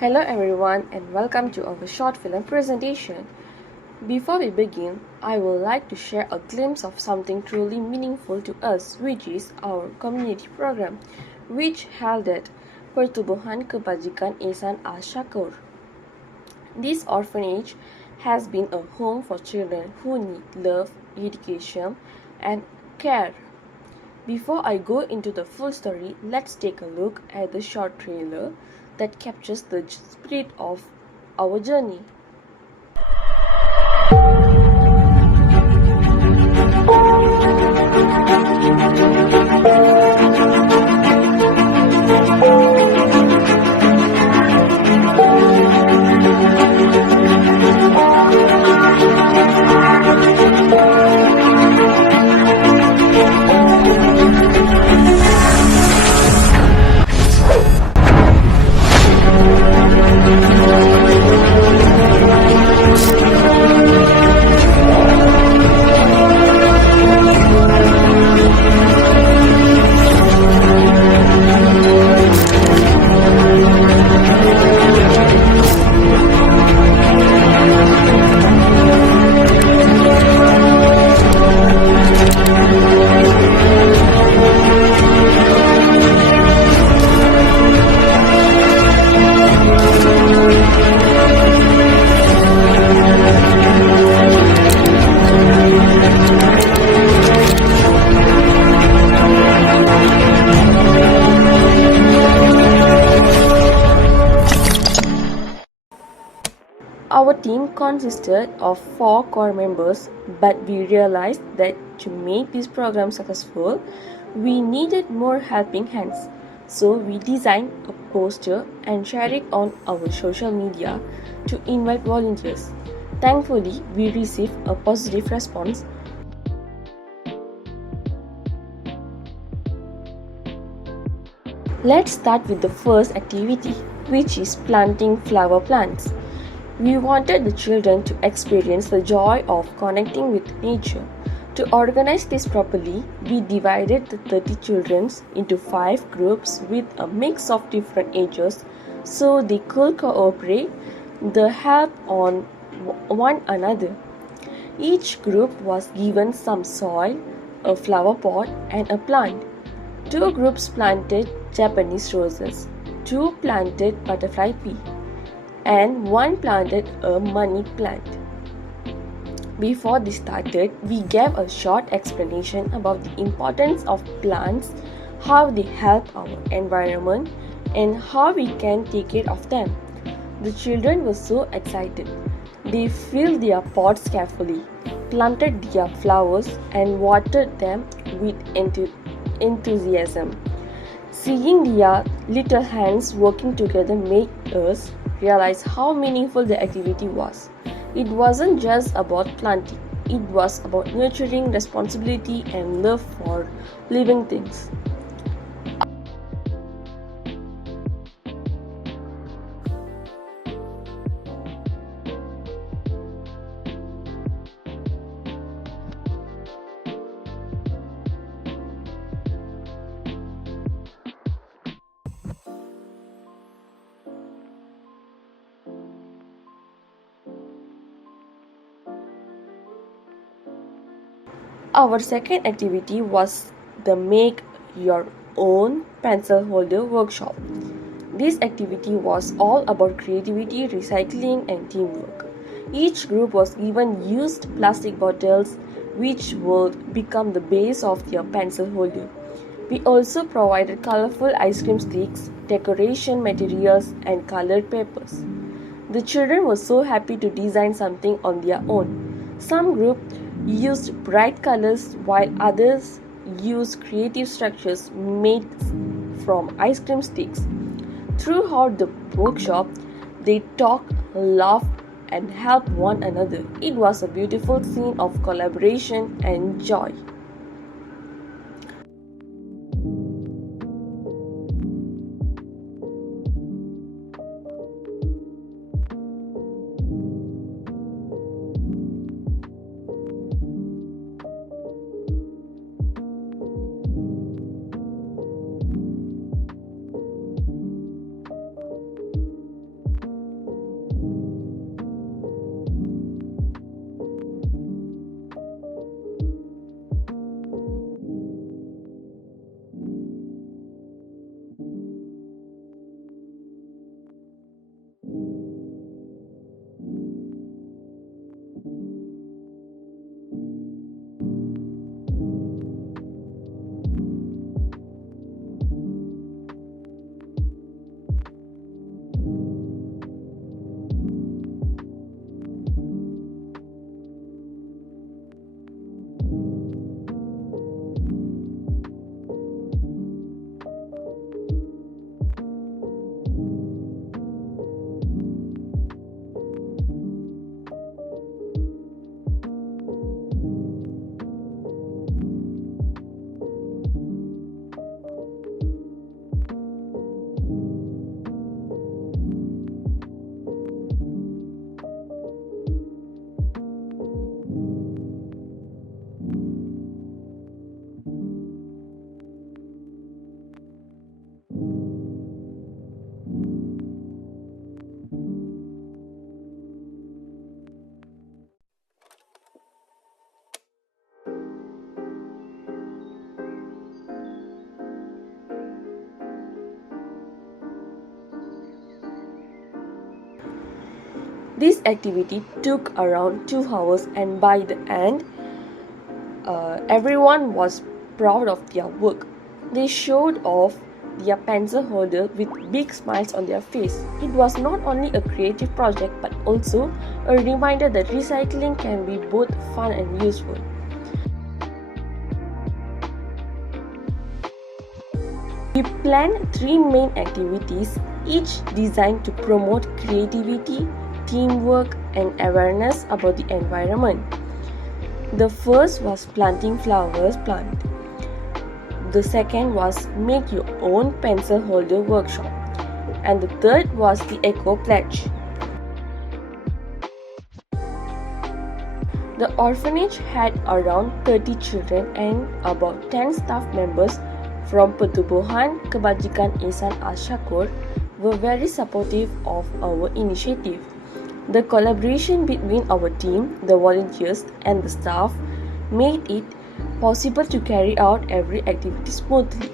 Hello everyone and welcome to our short film presentation. Before we begin, I would like to share a glimpse of something truly meaningful to us, which is our community program, which held at Pertubuhan Kebajikan Ihsan Al-Syakur. This orphanage has been a home for children who need love, education, and care. Before I go into the full story, let's take a look at the short trailer that captures the spirit of our journey. Our team consisted of 4 core members, but we realized that to make this program successful, we needed more helping hands. So we designed a poster and shared it on our social media to invite volunteers. Thankfully, we received a positive response. Let's start with the first activity, which is planting flower plants. We wanted the children to experience the joy of connecting with nature. To organize this properly, we divided the 30 children into 5 groups with a mix of different ages so they could cooperate the help on one another. Each group was given some soil, a flower pot, and a plant. 2 groups planted Japanese roses, 2 planted butterfly pea, and 1 planted a money plant. Before this started, we gave a short explanation about the importance of plants, how they help our environment, and how we can take care of them. The children were so excited. They filled their pots carefully, planted their flowers, and watered them with enthusiasm. Seeing their little hands working together made us realize how meaningful the activity was. It wasn't just about planting, it was about nurturing responsibility and love for living things. Our second activity was the Make Your Own Pencil Holder workshop. This activity was all about creativity, recycling, and teamwork. Each group was given used plastic bottles which would become the base of their pencil holder. We also provided colorful ice cream sticks, decoration materials, and colored papers. The children were so happy to design something on their own. Some groups used bright colors while others used creative structures made from ice cream sticks. Throughout the workshop, they talked, laughed, and helped one another. It was a beautiful scene of collaboration and joy. This activity took around 2 hours, and by the end, everyone was proud of their work. They showed off their pencil holder with big smiles on their face. It was not only a creative project but also a reminder that recycling can be both fun and useful. We planned 3 main activities, each designed to promote creativity, teamwork, and awareness about the environment. The first was planting flowers plant. The second was make your own pencil holder workshop. And the third was the Eco Pledge. The orphanage had around 30 children and about 10 staff members from Pertubuhan Kebajikan Ihsan Al-Syakur were very supportive of our initiative. The collaboration between our team, the volunteers, and the staff made it possible to carry out every activity smoothly.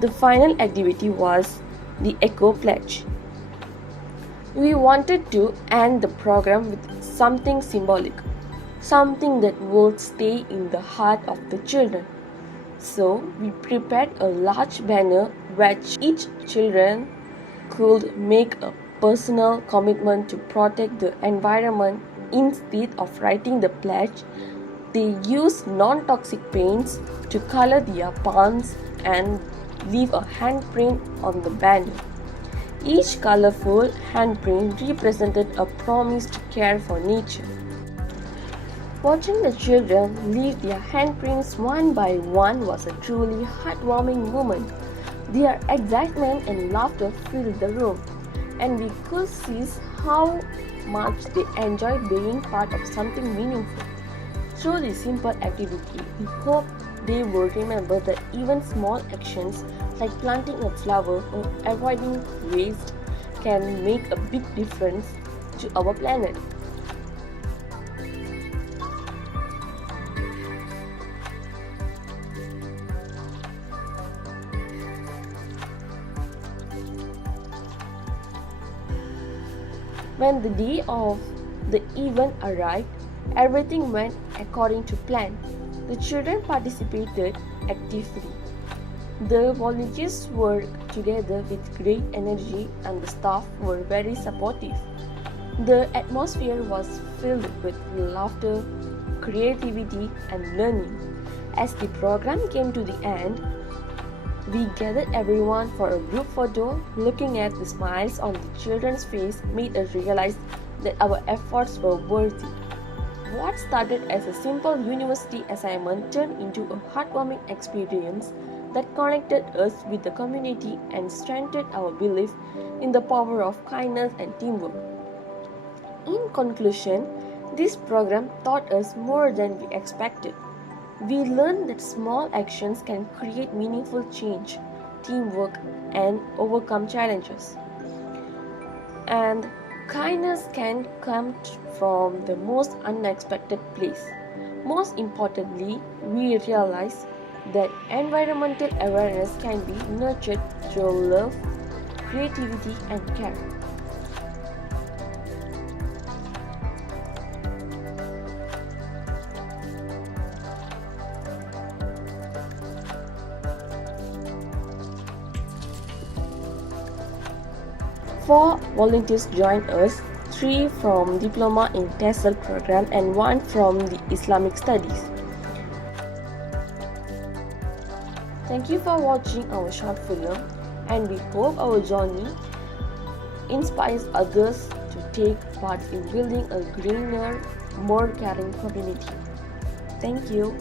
The final activity was the Eco Pledge. We wanted to end the program with something symbolic, something that would stay in the heart of the children. So we prepared a large banner which each children could make a personal commitment to protect the environment. Instead of writing the pledge, they used non-toxic paints to color their palms and leave a handprint on the banner. Each colorful handprint represented a promise to care for nature. Watching the children leave their handprints one by one was a truly heartwarming moment. Their excitement and laughter filled the room, and we could see how much they enjoyed being part of something meaningful. Through this simple activity, we hope they will remember that even small actions like planting a flower or avoiding waste can make a big difference to our planet. When the day of the event arrived, everything went according to plan. The children participated actively. The volunteers worked together with great energy and the staff were very supportive. The atmosphere was filled with laughter, creativity, and learning. As the program came to the end, we gathered everyone for a group photo. Looking at the smiles on the children's face made us realize that our efforts were worthy. What started as a simple university assignment turned into a heartwarming experience that connected us with the community and strengthened our belief in the power of kindness and teamwork. In conclusion, this program taught us more than we expected. We learned that small actions can create meaningful change, teamwork, and overcome challenges. And kindness can come from the most unexpected place. Most importantly, we realize that environmental awareness can be nurtured through love, creativity, and care. Four volunteers joined us, three from Diploma in TESOL program and one from the Islamic Studies. Thank you for watching our short film, and we hope our journey inspires others to take part in building a greener, more caring community. Thank you.